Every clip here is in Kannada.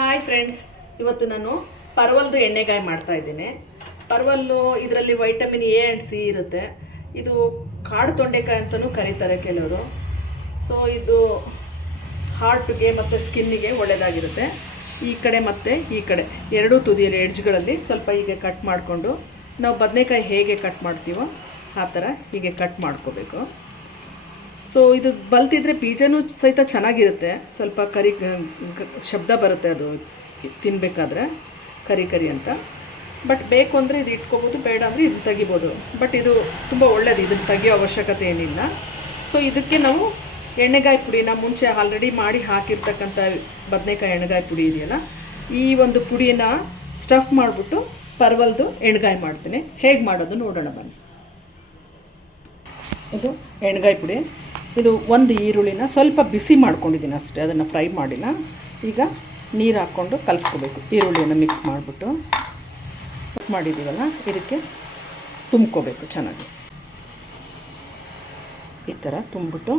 ಹಾಯ್ ಫ್ರೆಂಡ್ಸ್ ಇವತ್ತು ನಾನು ಪರ್ವಲ್ದು ಎಣ್ಣೆಗಾಯಿ ಮಾಡ್ತಾ ಇದ್ದೀನಿ. ಪರ್ವಲ್ಲು ಇದರಲ್ಲಿ ವೈಟಮಿನ್ ಎ ಆ್ಯಂಡ್ ಸಿ ಇರುತ್ತೆ. ಇದು ಕಾಡು ತೊಂಡೆಕಾಯಿ ಅಂತಲೂ ಕರೀತಾರೆ ಕೆಲವರು. ಸೊ ಇದು ಹಾರ್ಟ್ಗೆ ಮತ್ತು ಸ್ಕಿನ್ನಿಗೆ ಒಳ್ಳೆಯದಾಗಿರುತ್ತೆ ಈ ಕಡೆ ಮತ್ತು ಈ ಕಡೆ. ಎರಡೂ ತುದಿಯಲ್ಲಿ ಎಡ್ಜ್ಗಳಲ್ಲಿ ಸ್ವಲ್ಪ ಹೀಗೆ ಕಟ್ ಮಾಡಿಕೊಂಡು, ನಾವು ಬದನೆಕಾಯಿ ಹೇಗೆ ಕಟ್ ಮಾಡ್ತೀವೋ ಆ ಥರ ಹೀಗೆ ಕಟ್ ಮಾಡ್ಕೋಬೇಕು. ಸೊ ಇದು ಬಲ್ತಿದ್ರೆ ಬೀಜನೂ ಸಹಿತ ಚೆನ್ನಾಗಿರುತ್ತೆ. ಸ್ವಲ್ಪ ಕರಿ ಶಬ್ದ ಬರುತ್ತೆ ಅದು. ತಿನ್ನಬೇಕಾದ್ರೆ ಕರಿ ಕರಿ ಅಂತ. ಬಟ್ ಬೇಕು ಅಂದರೆ ಇದು ಇಟ್ಕೋಬೋದು, ಬೇಡ ಅಂದರೆ ಇದು ತೆಗಿಬೋದು. ಬಟ್ ಇದು ತುಂಬ ಒಳ್ಳೇದು, ಇದನ್ನು ತೆಗಿಯೋ ಅವಶ್ಯಕತೆ ಏನಿಲ್ಲ. ಸೊ ಇದಕ್ಕೆ ನಾವು ಎಣ್ಣೆಗಾಯಿ ಪುಡಿನ ಮುಂಚೆ ಆಲ್ರೆಡಿ ಮಾಡಿ ಹಾಕಿರ್ತಕ್ಕಂಥ ಬದನೆಕಾಯಿ ಎಣ್ಣೆಗಾಯಿ ಪುಡಿ ಇದೆಯಲ್ಲ, ಈ ಒಂದು ಪುಡಿನ ಸ್ಟಫ್ ಮಾಡಿಬಿಟ್ಟು ಪರ್ವಲ್ದು ಎಣ್ಣೆಗಾಯಿ ಮಾಡ್ತೀನಿ. ಹೇಗೆ ಮಾಡೋದು ನೋಡೋಣ ಬನ್ನಿ. ಇದು ಎಣ್ಗಾಯಿ ಪುಡಿ. ಇದು ಒಂದು ಈರುಳ್ಳಿನ ಸ್ವಲ್ಪ ಬಿಸಿ ಮಾಡ್ಕೊಂಡಿದ್ದೀನಿ ಅಷ್ಟೇ, ಅದನ್ನು ಫ್ರೈ ಮಾಡಿಲ್ಲ ಈಗ ನೀರು ಹಾಕ್ಕೊಂಡು ಕಲಿಸ್ಕೋಬೇಕು, ಈರುಳ್ಳಿಯನ್ನು ಮಿಕ್ಸ್ ಮಾಡಿಬಿಟ್ಟು. ಮಾಡಿದ್ದೀವಲ್ಲ, ಇದಕ್ಕೆ ತುಂಬ್ಕೋಬೇಕು ಚೆನ್ನಾಗಿ. ಈ ಥರ ತುಂಬಿಬಿಟ್ಟು.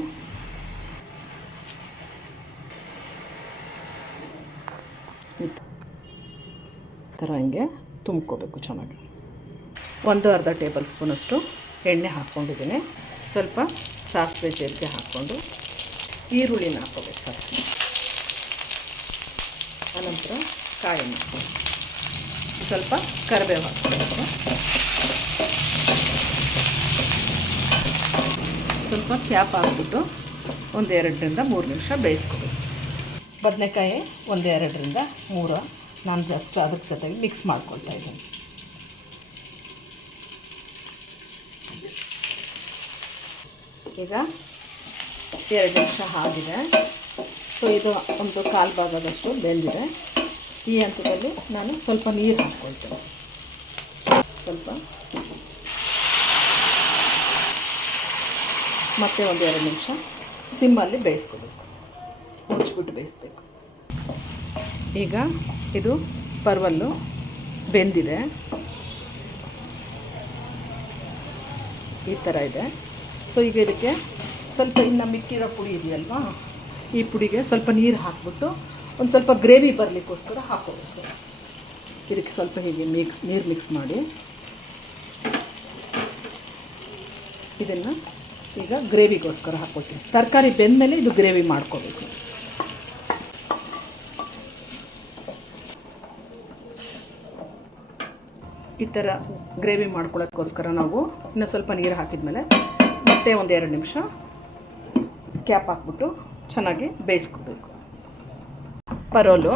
ಈ ಥರ ಹಿಂಗೆ ತುಂಬ್ಕೋಬೇಕು ಚೆನ್ನಾಗಿ. ಒಂದು ಅರ್ಧ ಟೇಬಲ್ ಸ್ಪೂನಷ್ಟು ಎಣ್ಣೆ ಹಾಕ್ಕೊಂಡಿದ್ದೀನಿ. ಸ್ವಲ್ಪ ಸಾಸಿವೆ ಜೀರಿಗೆ ಹಾಕ್ಕೊಂಡು ಈರುಳ್ಳಿನ ಹಾಕ್ಕೋಬೇಕು ಫಸ್ಟ್ ಆನಂತರ ಕಾಯನ್ನು ಸ್ವಲ್ಪ ಕರಿಬೇವು ಹಾಕ್ಕೊಬೇಕು. ಸ್ವಲ್ಪ ಕ್ಯಾಪ್ ಹಾಕ್ಬಿಟ್ಟು ಒಂದು ಎರಡರಿಂದ ಮೂರು ನಿಮಿಷ ಬೇಯಿಸ್ಕೋಬೇಕು. ಬದನೆಕಾಯಿ ಒಂದು ಎರಡರಿಂದ ಮೂರು. ನಾನು ಜಸ್ಟ್ ಅದ್ರ ಜೊತೆಗೆ ಮಿಕ್ಸ್ ಮಾಡ್ಕೊಳ್ತಾ ಇದ್ದೀನಿ. ಈಗ ಎರಡು ನಿಮಿಷ ಆಗಿದೆ ಸೊ ಇದು ಒಂದು ಕಾಲು ಭಾಗದಷ್ಟು ಬೆಂದಿದೆ. ಈ ಹಂತದಲ್ಲಿ ನಾನು ಸ್ವಲ್ಪ ನೀರು ಹಾಕ್ಕೊಳ್ತೇನೆ. ಸ್ವಲ್ಪ. ಮತ್ತೆ ಒಂದು ಎರಡು ನಿಮಿಷ ಸಿಮ್ಮಲ್ಲಿ ಬೇಯಿಸ್ಕೋಬೇಕು. ಮುಚ್ಚಿಬಿಟ್ಟು ಬೇಯಿಸ್ಬೇಕು. ಈಗ ಇದು ಪರ್ವಲ್ಲು ಬೆಂದಿದೆ. ಈ ಥರ ಇದೆ. ಸೊ ಈಗ ಇದಕ್ಕೆ ಸ್ವಲ್ಪ ಇನ್ನು ಮಿಕ್ಕಿರೋ ಪುಡಿ ಇದೆಯಲ್ವಾ? ಈ ಪುಡಿಗೆ ಸ್ವಲ್ಪ ನೀರು ಹಾಕ್ಬಿಟ್ಟು ಒಂದು ಸ್ವಲ್ಪ ಗ್ರೇವಿ ಬರಲಿಕ್ಕೋಸ್ಕರ ಹಾಕೋಬೇಕು. ಇದಕ್ಕೆ ಸ್ವಲ್ಪ ಹೀಗೆ ಮಿಕ್ಸ್ ನೀರು ಮಿಕ್ಸ್ ಮಾಡಿ. ಇದನ್ನು ಈಗ ಗ್ರೇವಿಗೋಸ್ಕರ ಹಾಕ್ಕೊಳ್ತೀನಿ ತರಕಾರಿ ಬೆಂದಮೇಲೆ ಇದು ಗ್ರೇವಿ ಮಾಡ್ಕೋಬೇಕು. ಈ ಥರ ಗ್ರೇವಿ ಮಾಡ್ಕೊಳ್ಳೋಕ್ಕೋಸ್ಕರ ನಾವು ಇನ್ನೂ ಸ್ವಲ್ಪ ನೀರು ಹಾಕಿದ್ಮೇಲೆ ಮತ್ತೆ ಒಂದು ಎರಡು ನಿಮಿಷ ಕ್ಯಾಪ್ ಹಾಕ್ಬಿಟ್ಟು ಚೆನ್ನಾಗಿ ಬೇಯಿಸ್ಕೋಬೇಕು. ಪರೋಲು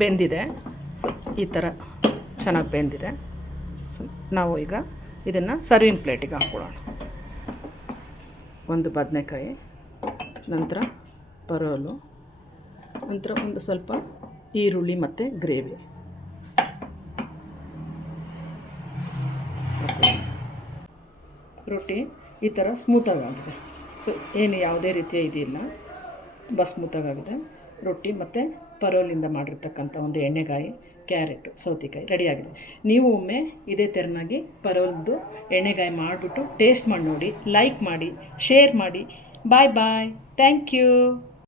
ಬೆಂದಿದೆ. ಸೊ ಈ ಥರ ಚೆನ್ನಾಗಿ ಬೆಂದಿದೆ. ಸೊ ನಾವು ಈಗ ಇದನ್ನು ಸರ್ವಿಂಗ್ ಪ್ಲೇಟಿಗೆ ಹಾಕ್ಕೊಳ್ಳೋಣ ಒಂದು ಬದನೆಕಾಯಿ, ನಂತರ ಪರೋಲು, ನಂತರ ಒಂದು ಸ್ವಲ್ಪ ಈರುಳ್ಳಿ ಮತ್ತು ಗ್ರೇವಿ. ರೊಟ್ಟಿ ಈ ಥರ ಸ್ಮೂತಾಗಿ ಆಗಿದೆ ಸೊ ಏನು ಯಾವುದೇ ರೀತಿಯ ಇದಿಲ್ಲ. ತುಂಬ ಸ್ಮೂತಾಗಿದೆ ರೊಟ್ಟಿ ಮತ್ತು ಪರೋಲಿಂದ ಮಾಡಿರ್ತಕ್ಕಂಥ ಒಂದು ಎಣ್ಣೆಗಾಯಿ, ಕ್ಯಾರೆಟು, ಸೌತೆಕಾಯಿ ರೆಡಿಯಾಗಿದೆ. ನೀವು ಒಮ್ಮೆ ಇದೇ ತೆರನಾಗಿ ಪರೋಲ್ದು ಎಣ್ಣೆಗಾಯಿ ಮಾಡಿಬಿಟ್ಟು ಟೇಸ್ಟ್ ಮಾಡಿ ನೋಡಿ ಲೈಕ್ ಮಾಡಿ ಶೇರ್ ಮಾಡಿ. ಬಾಯ್ ಬಾಯ್ ಥ್ಯಾಂಕ್ ಯು